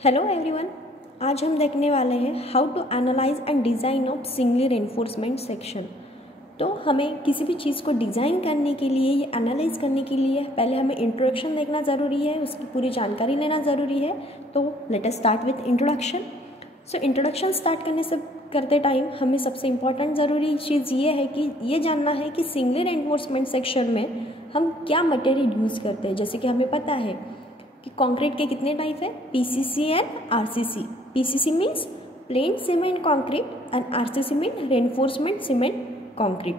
Hello everyone, आज हम देखने वाले हैं how to analyse and design of singly reinforcement section. तो हमें किसी भी चीज़ को डिज़ाइन करने के लिए या एनालाइज करने के लिए पहले हमें इंट्रोडक्शन देखना ज़रूरी है, उसकी पूरी जानकारी लेना ज़रूरी है। तो let us start with introduction. So introduction start करते टाइम हमें सबसे इम्पॉर्टेंट ज़रूरी चीज़ ये है कि ये जानना है कि सिंगली रेनफोर्समेंट सेक्शन में हम क्या मटेरियल यूज़ करते हैं। जैसे कि हमें पता है कि कंक्रीट के कितने टाइप है, PCC and RCC. PCC means plane cement concrete and RCC mean reinforcement cement concrete.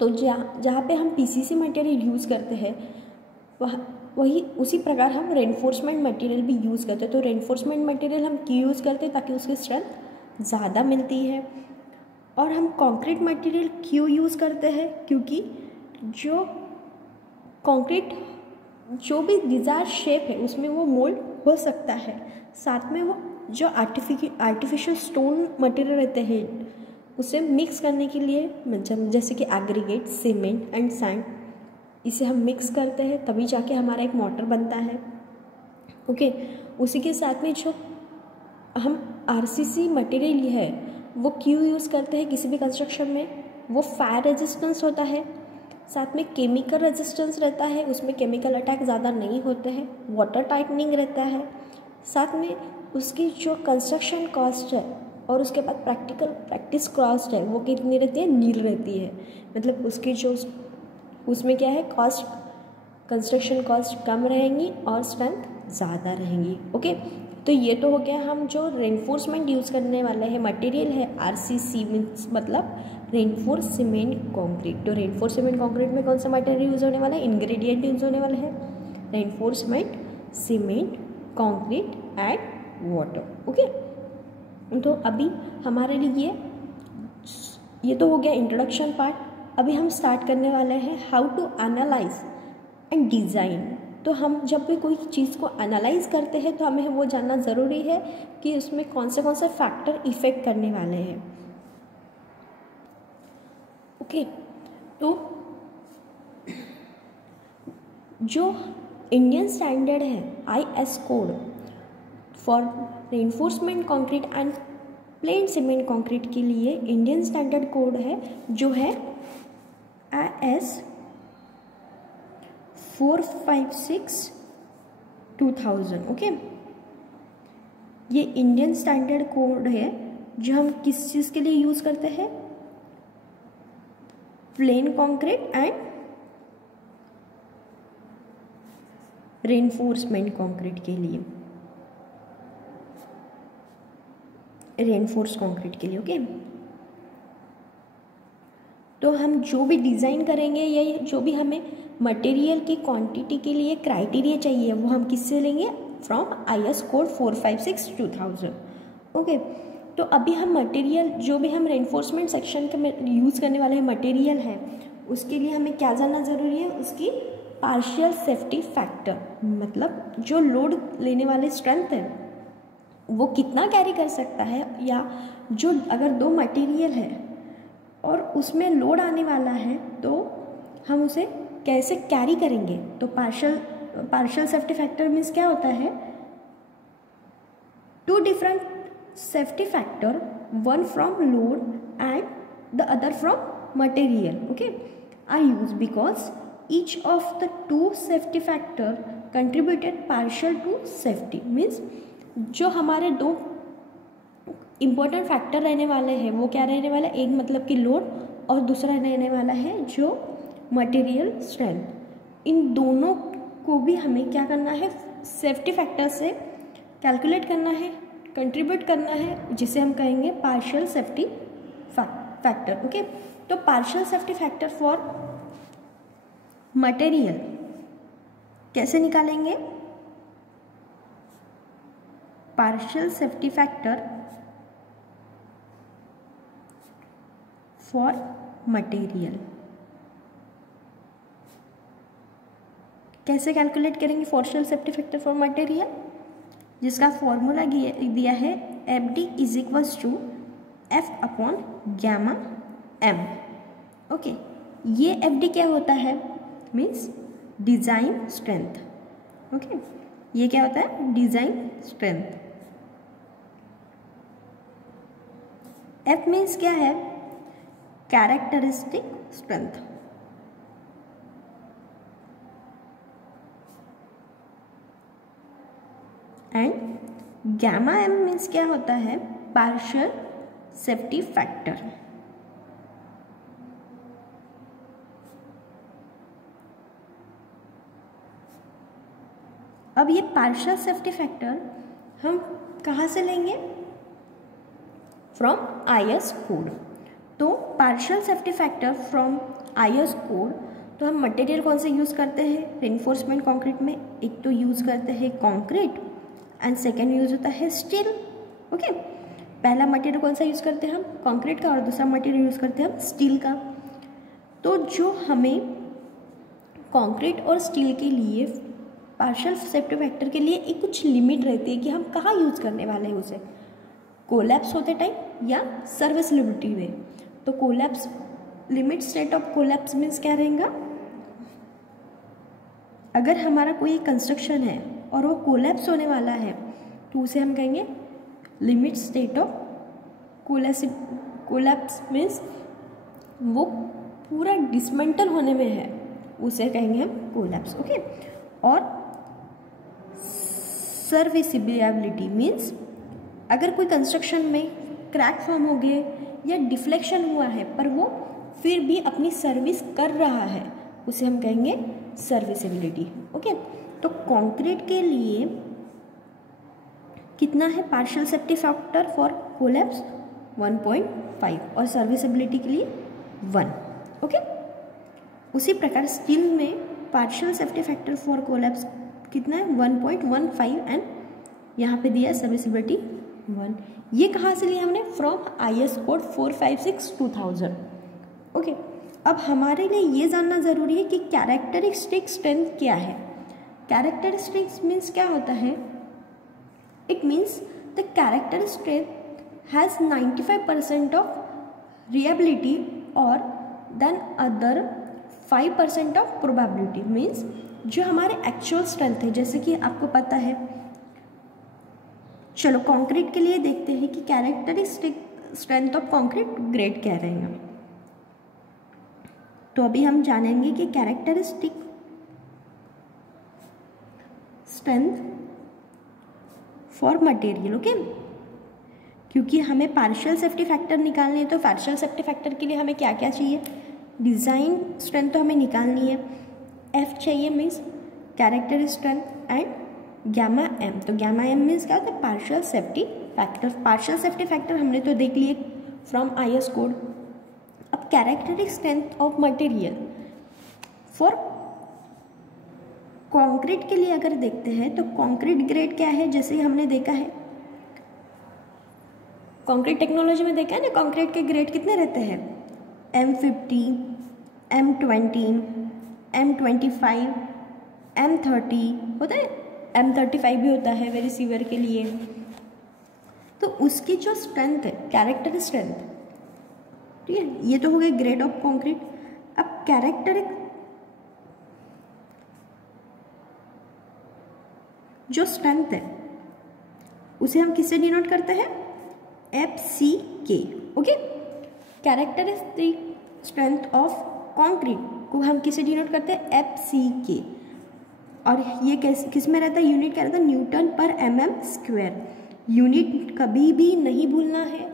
तो जहाँ पे हम पीसीसी मटेरियल यूज़ करते हैं वही उसी प्रकार हम रेनफोर्समेंट मटेरियल भी यूज़ करते हैं। तो रेनफोर्समेंट मटेरियल हम क्यों यूज़ करते हैं? ताकि उसकी स्ट्रेंथ ज़्यादा मिलती है। और हम कंक्रीट मटेरियल क्यों यूज़ करते हैं? क्योंकि जो कंक्रीट जो भी डिज़ायर शेप है उसमें वो मोल्ड हो सकता है। साथ में वो जो आर्टिफिशियल स्टोन मटेरियल रहते हैं उसे मिक्स करने के लिए, जैसे कि एग्रीगेट, सीमेंट एंड सैंड, इसे हम मिक्स करते हैं तभी जाके हमारा एक मोटर बनता है। ओके, उसी के साथ में जो हम आरसीसी मटेरियल है वो क्यों यूज़ करते हैं किसी भी कंस्ट्रक्शन में? वो फायर रेजिस्टेंस होता है, साथ में केमिकल रेजिस्टेंस रहता है, उसमें केमिकल अटैक ज़्यादा नहीं होते हैं, वाटर टाइटनिंग रहता है, साथ में उसकी जो कंस्ट्रक्शन कॉस्ट है और उसके बाद प्रैक्टिस कॉस्ट है वो कितनी रहती है? नील रहती है। मतलब उसकी जो उसमें क्या है, कॉस्ट, कंस्ट्रक्शन कॉस्ट कम रहेंगी और स्ट्रेंथ ज़्यादा रहेंगी। ओके, तो ये तो हो गया हम जो रेनफोर्समेंट यूज़ करने वाले हैं मटेरियल है आरसीसी मीन्स मतलब रेनफोर्स सीमेंट कंक्रीट। तो रेनफोर्स सीमेंट कंक्रीट में कौन सा मटेरियल यूज़ होने वाला है? इंग्रेडिएंट यूज़ होने वाला है reinforcement cement concrete and water. Okay, तो अभी हमारे लिए ये तो हो गया इंट्रोडक्शन पार्ट। अभी हम स्टार्ट करने वाले हैं how to analyse and design. तो हम जब भी कोई चीज़ को एनालाइज करते हैं तो हमें वो जानना ज़रूरी है कि उसमें कौन से फैक्टर इफ़ेक्ट करने वाले हैं। ओके, तो जो इंडियन स्टैंडर्ड है IS code for reinforcement concrete and plane cement concrete के लिए इंडियन स्टैंडर्ड कोड है जो है IS 456/2000। ओके, ये इंडियन स्टैंडर्ड कोड है जो हम किस चीज़ के लिए यूज़ करते हैं? Plane concrete and reinforcement concrete के लिए, रेनफोर्स कंक्रीट के लिए। ओके, तो हम जो भी डिज़ाइन करेंगे या जो भी हमें मटेरियल की क्वांटिटी के लिए क्राइटेरिया चाहिए वो हम किससे लेंगे? From IS code 456/2000। ओके, तो अभी हम मटेरियल जो भी हम रेनफोर्समेंट सेक्शन के में यूज़ करने वाले मटेरियल है उसके लिए हमें क्या जानना ज़रूरी है? उसकी पार्शियल सेफ्टी फैक्टर, मतलब जो लोड लेने वाले स्ट्रेंथ है वो कितना कैरी कर सकता है, या जो अगर दो मटेरियल है और उसमें लोड आने वाला है तो हम उसे कैसे कैरी करेंगे। तो पार्शियल सेफ्टी फैक्टर मीन्स क्या होता है? Two different safety factor, one from load and the other from material, okay, are used because each of the two safety factor contributed partial to safety। means जो हमारे दो important factor रहने वाले हैं वो क्या रहने वाला है? एक मतलब कि लोड और दूसरा रहने वाला है जो मटेरियल स्ट्रेंथ। इन दोनों को भी हमें क्या करना है? सेफ्टी फैक्टर से कैलकुलेट करना है, कंट्रीब्यूट करना है, जिसे हम कहेंगे पार्शियल सेफ्टी फैक्टर। ओके, तो partial safety factor for material कैसे निकालेंगे? Partial safety factor for material कैसे कैलकुलेट करेंगे? Partial safety factor for material जिसका फॉर्मूला दिया है FD = F/γm। ओके, ये FD क्या होता है? Means design strength. ओके, ये क्या होता है, डिजाइन स्ट्रेंथ। एफ मीन्स क्या है, characteristic strength. And gamma M means क्या होता है, पार्शियल सेफ्टी फैक्टर। अब ये पार्शियल सेफ्टी फैक्टर हम कहाँ से लेंगे, फ्रॉम आईएस कोड। तो partial safety factor from IS code, तो हम मटेरियल कौन से यूज़ करते हैं रेनफोर्समेंट कंक्रीट में, एक तो यूज़ करते हैं कंक्रीट एंड सेकेंड यूज़ होता है स्टील। ओके, पहला मटेरियल कौन सा यूज़ करते हैं हम, कंक्रीट का, और दूसरा मटेरियल यूज़ करते हैं हम स्टील का। तो जो हमें कंक्रीट और स्टील के लिए पार्शियल सेफ्टी फैक्टर के लिए एक कुछ लिमिट रहती है कि हम कहाँ यूज़ करने वाले हैं उसे, कोलैप्स होते टाइम या सर्विसिबिलिटी में। तो collapse, limit state of collapse means क्या रहेगा, अगर हमारा कोई कंस्ट्रक्शन है और वो कोलैप्स होने वाला है तो उसे हम कहेंगे limit state of collapse means वो पूरा डिसमेंटल होने में है, उसे कहेंगे हम कोलैप्स। ओके, और सर्विसिबिलिटी मीन्स अगर कोई कंस्ट्रक्शन में क्रैक फॉर्म हो गए या डिफ्लेक्शन हुआ है पर वो फिर भी अपनी सर्विस कर रहा है, उसे हम कहेंगे सर्विसिबिलिटी। ओके, तो कंक्रीट के लिए कितना है partial safety factor for collapse, 1.5, और सर्विसिबिलिटी के लिए 1। ओके, उसी प्रकार स्टील में partial safety factor for collapse कितना है, 1.15, एंड यहाँ पे दिया सर्विसिबिलिटी 1। ये कहाँ से लिया हमने, फ्रॉम आईएस कोड 456/2000। ओके, अब हमारे लिए ये जानना ज़रूरी है कि कैरेक्टरिस्टिक स्ट्रेंथ क्या है। कैरेक्टरिस्टिक्स मीन्स क्या होता है, it means the characteristic has 95% of reliability और then other 5% of probability. Means जो हमारे एक्चुअल स्ट्रेंथ है, जैसे कि आपको पता है, चलो कंक्रीट के लिए देखते हैं कि characteristic strength of concrete grade क्या रहेगा। तो अभी हम जानेंगे कि characteristic strength for material. Okay, क्योंकि हमें पार्शियल सेफ्टी फैक्टर निकालनी है, तो पार्शियल सेफ्टी फैक्टर के लिए हमें क्या क्या चाहिए, डिज़ाइन स्ट्रेंथ तो हमें निकालनी है, एफ चाहिए means character strength, and gamma M. तो गैमा एम मीन्स क्या होता है, partial safety factor. Partial safety factor हमने तो देख लिए फ्रॉम आईएस कोड। अब characteristic strength of material for concrete के लिए अगर देखते हैं तो कंक्रीट ग्रेड क्या है, जैसे हमने देखा है कंक्रीट टेक्नोलॉजी में देखा है ना, कंक्रीट के ग्रेड कितने रहते हैं, M50, M20, M25, M30 होता है, M35 भी होता है वेरी सीवियर के लिए। तो उसकी जो स्ट्रेंथ है, कैरेक्टर स्ट्रेंथ, ठीक है, ये तो हो गए ग्रेड ऑफ कंक्रीट। अब कैरेक्टर जो स्ट्रेंथ है उसे हम किससे डिनोट करते हैं, FCK। Okay, characteristic strength of concrete को हम किससे डिनोट करते हैं, FCK। और ये किस में रहता है, यूनिट क्या रहता है, न्यूटन पर mm²। यूनिट कभी भी नहीं भूलना है,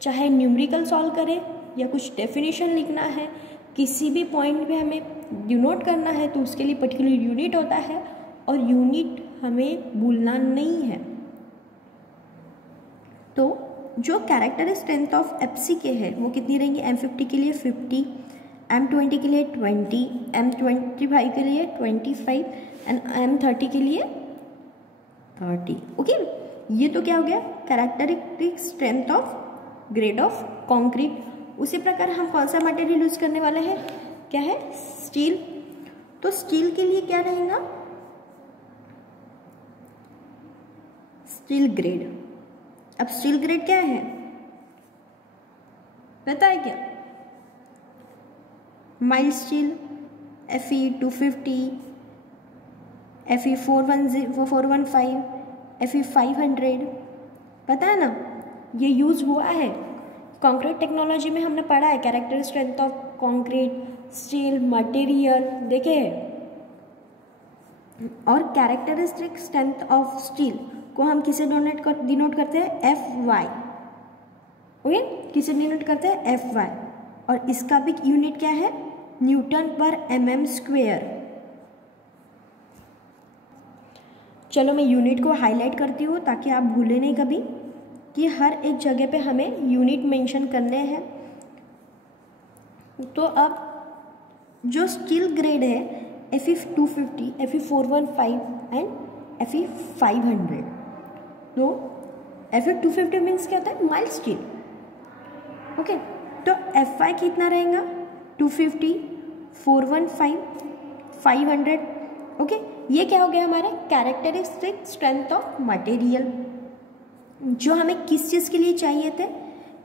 चाहे न्यूमेरिकल सॉल्व करें या कुछ डेफिनेशन लिखना है, किसी भी पॉइंट पे हमें डिनोट करना है तो उसके लिए पर्टिकुलर यूनिट होता है, और यूनिट हमें भूलना नहीं है। तो जो कैरेक्टर स्ट्रेंथ ऑफ FCK है वो कितनी रहेंगी, M50 के लिए 50, M20 के लिए 20, M25 के लिए 25, एंड M30 के लिए 30। ओके, ये तो क्या हो गया, characteristic strength of grade of concrete. उसी प्रकार हम कौन सा मटेरियल यूज करने वाले हैं, क्या है, स्टील। तो स्टील के लिए क्या रहेगा, स्टील ग्रेड। अब स्टील ग्रेड क्या है पता है क्या, mild steel, Fe250, FE 415, FE 500, पता है ना, ये यूज़ हुआ है। कंक्रीट टेक्नोलॉजी में हमने पढ़ा है character strength of concrete, steel, material, देखे हैं। और कैरेक्टरिस्टिक स्ट्रेंथ ऑफ स्टील को हम किसे डिनोट करते हैं? FY, ओके, किसे डिनोट करते हैं? FY। और इसका भी यूनिट क्या है? न्यूटन पर mm स्क्वेयर। चलो मैं यूनिट को हाईलाइट करती हूँ ताकि आप भूलें नहीं कभी कि हर एक जगह पे हमें यूनिट मेंशन करने हैं। तो अब जो स्टील ग्रेड है FE 250, FE 415 एंड FE 500। तो FE 250 मीन्स क्या होता है? Mild steel, okay. तो FY कितना रहेगा? 250, 415, 500, ओके। ये क्या हो गया हमारे कैरेक्टरिस्टिक स्ट्रेंथ ऑफ मटेरियल, जो हमें किस चीज़ के लिए चाहिए थे?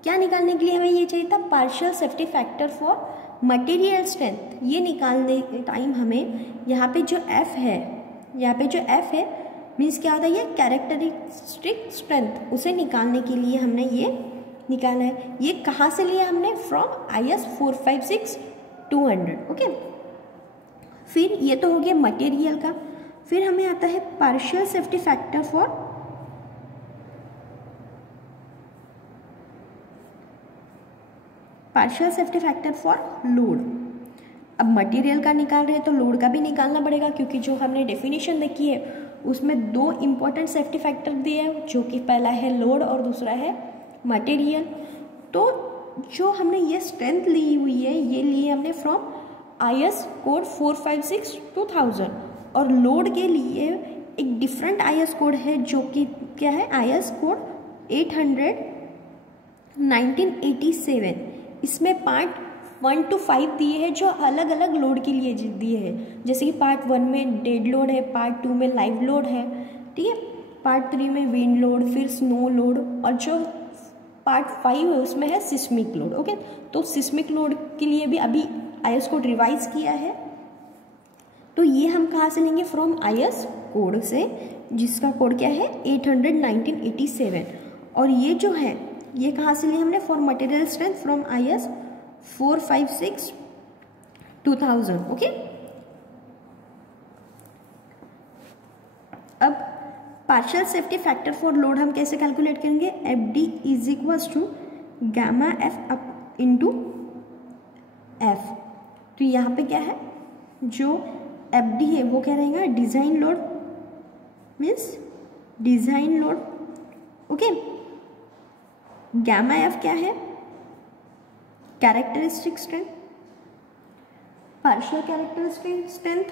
क्या निकालने के लिए हमें ये चाहिए था? Partial safety factor for material strength. ये निकालने के टाइम हमें यहाँ पे जो F है, यहाँ पे जो F है मीन्स क्या होता है? ये कैरेक्टरिस्टिक स्ट्रेंथ, उसे निकालने के लिए हमने ये निकाला है। ये कहाँ से लिया हमने? From IS 456-200, okay. फिर ये तो हो गया मटेरियल का। फिर हमें आता है partial safety factor for load. अब मटेरियल का निकाल रहे हैं तो लोड का भी निकालना पड़ेगा, क्योंकि जो हमने डेफिनेशन देखी है उसमें दो इम्पोर्टेंट सेफ्टी फैक्टर दिए हैं, जो कि पहला है लोड और दूसरा है मटेरियल। तो जो हमने ये स्ट्रेंथ ली हुई है ये ली हमने फ्रॉम IS कोड 456-2000, और लोड के लिए एक डिफरेंट IS कोड है जो कि क्या है? IS code 800-1987। इसमें पार्ट 1 to 5 दिए हैं जो अलग अलग लोड के लिए दिए हैं। जैसे कि पार्ट 1 में डेड लोड है, पार्ट 2 में लाइव लोड है, ठीक है, पार्ट 3 में विंड लोड, फिर स्नो लोड, और जो पार्ट 5 है उसमें है सिस्मिक लोड, ओके। तो सिस्मिक लोड के लिए भी अभी IS कोड रिवाइज किया है। तो ये हम कहाँ से लेंगे? फ्रॉम IS कोड से, जिसका कोड क्या है? 800-1987। और ये जो है ये कहाँ से लिए हमने? For material strength from IS 456-2000, okay. अब partial safety factor for load हम कैसे कैलकुलेट करेंगे? FD is equals to gamma F up into F। तो यहाँ पे क्या है? जो FD है वो क्या रहेगा? Design load, means design load, okay. Gamma F क्या है? Characteristic strength, partial characteristic strength,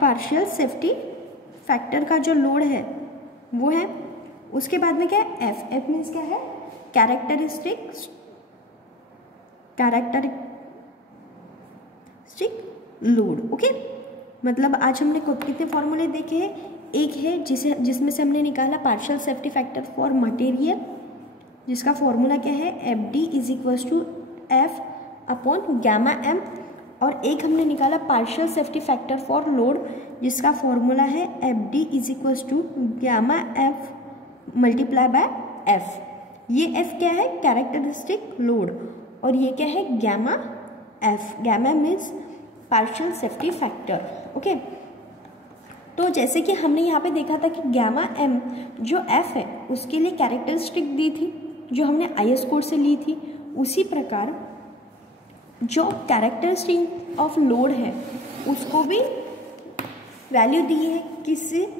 partial safety factor का जो लोड है वो है। उसके बाद में क्या है? F मीन्स क्या है? Characteristic load, okay. मतलब आज हमने कितने फॉर्मूले देखे हैं? एक है जिसमें से हमने निकाला partial safety factor for material, जिसका फॉर्मूला क्या है? FD is equals to F upon gamma M। और एक हमने निकाला partial safety factor for load, जिसका फॉर्मूला है FD is equals to gamma F multiply by F। ये F क्या है? कैरेक्टरिस्टिक लोड, और ये क्या है? Gamma F। Gamma means partial safety factor, okay. तो जैसे कि हमने यहाँ पे देखा था कि गामा M जो F है उसके लिए कैरेक्टरिस्टिक दी थी जो हमने IS कोड से ली थी, उसी प्रकार जो कैरेक्टरिस्टिक ऑफ लोड है उसको भी वैल्यू दी है किससे?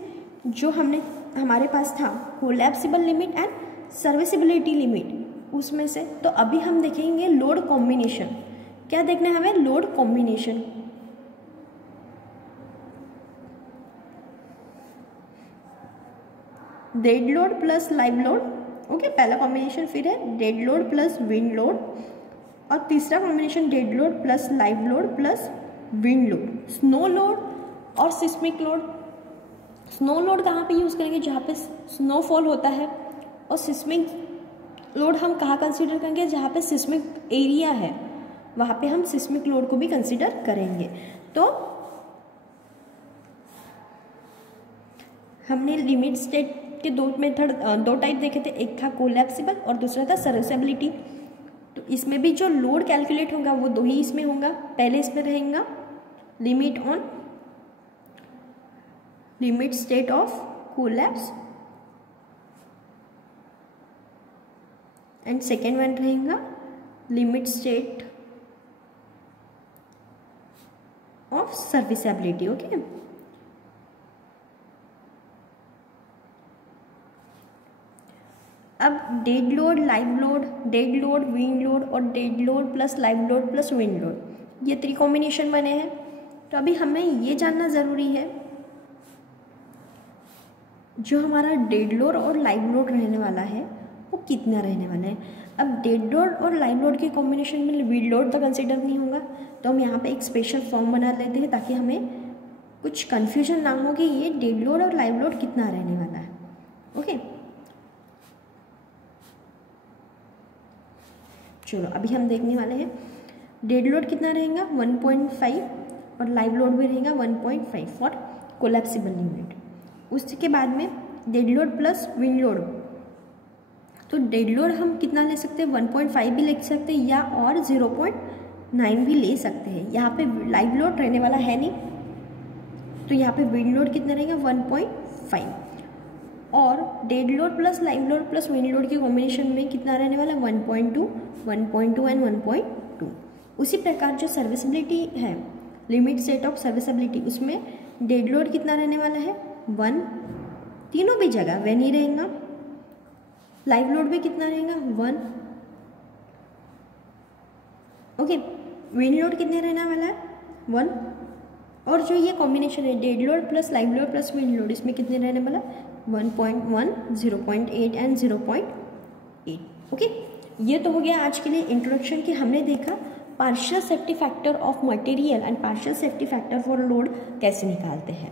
जो हमारे पास था collapsible limit and serviceability limit, उसमें से। तो अभी हम देखेंगे लोड कॉम्बिनेशन। क्या देखना है हमें? Load combination. Dead load plus live load, okay, पहला कॉम्बिनेशन। फिर है dead load plus wind load, और तीसरा combination dead load plus live load plus wind load. Snow load और सिस्मिक लोड। स्नो लोड कहाँ पे यूज़ करेंगे? जहाँ पे स्नोफॉल होता है। और सिस्मिक लोड हम कहाँ कंसीडर करेंगे? जहाँ पे सिस्मिक एरिया है, वहाँ पे हम सिस्मिक लोड को भी कंसीडर करेंगे। तो हमने लिमिट स्टेट के दो टाइप देखे थे, एक था कोलैप्सिबल और दूसरा था सर्विसेबिलिटी। तो इसमें भी जो लोड कैलकुलेट होगा वो दो ही इसमें होगा। पहले इसमें रहेगा limit state of collapse and second one रहेगा limit state of serviceability. Okay, अब dead load, live load, dead load, wind load और dead load plus live load plus wind load, ये 3 कॉम्बिनेशन बने हैं। तो अभी हमें ये जानना ज़रूरी है जो हमारा डेड लोड और लाइव लोड रहने वाला है वो कितना रहने वाला है। अब डेड लोड और लाइव लोड के कॉम्बिनेशन में विंड लोड तो कंसिडर नहीं होगा, तो हम यहाँ पे एक स्पेशल फॉर्म बना लेते हैं ताकि हमें कुछ कन्फ्यूजन ना हो कि ये डेड लोड और लाइव लोड कितना रहने वाला है। ओके, चलो अभी हम देखने वाले हैं डेड लोड कितना रहेगा 1.5 और लाइव लोड भी रहेगा 1.5 फॉर कोलैप्सिबल यूनिट। उसके बाद में dead load plus wind load, तो डेड लोड हम कितना ले सकते हैं 1.5 भी ले सकते हैं या और 0.9 भी ले सकते हैं। यहाँ पे लाइव लोड रहने वाला है नहीं, तो यहाँ पे विंड लोड कितना रहेगा 1.5 और dead load plus live load plus wind load के कॉम्बिनेशन में कितना रहने वाला 1.2, 1.2 एंड 1.2। उसी प्रकार जो सर्विसेबिलिटी है, लिमिट स्टेट ऑफ सर्विसेबिलिटी, उसमें डेड लोड कितना रहने वाला है 1, तीनों भी जगह वन ही रहेगा। लाइव लोड भी कितना रहेगा 1। ओके, विंड लोड कितने रहने वाला है 1 और जो ये कॉम्बिनेशन है dead load plus live load plus wind load, इसमें कितने रहने वाला 1.1, 0.8 एंड 0.8। ओके, ये तो हो गया आज के लिए इंट्रोडक्शन कि हमने देखा partial safety factor of material and partial safety factor for load कैसे निकालते हैं।